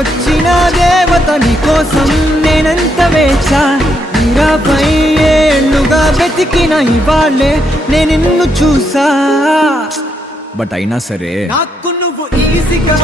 దిగొచ్చిన దేవత నీ కోసం నేనెంత వేచా 20 ఏళ్ళుగా వెతికిన ఇవాళ్ళే నేను నిన్ను చూసా బట్ అయినా సరే నాకు నువ్వు ఈజీగా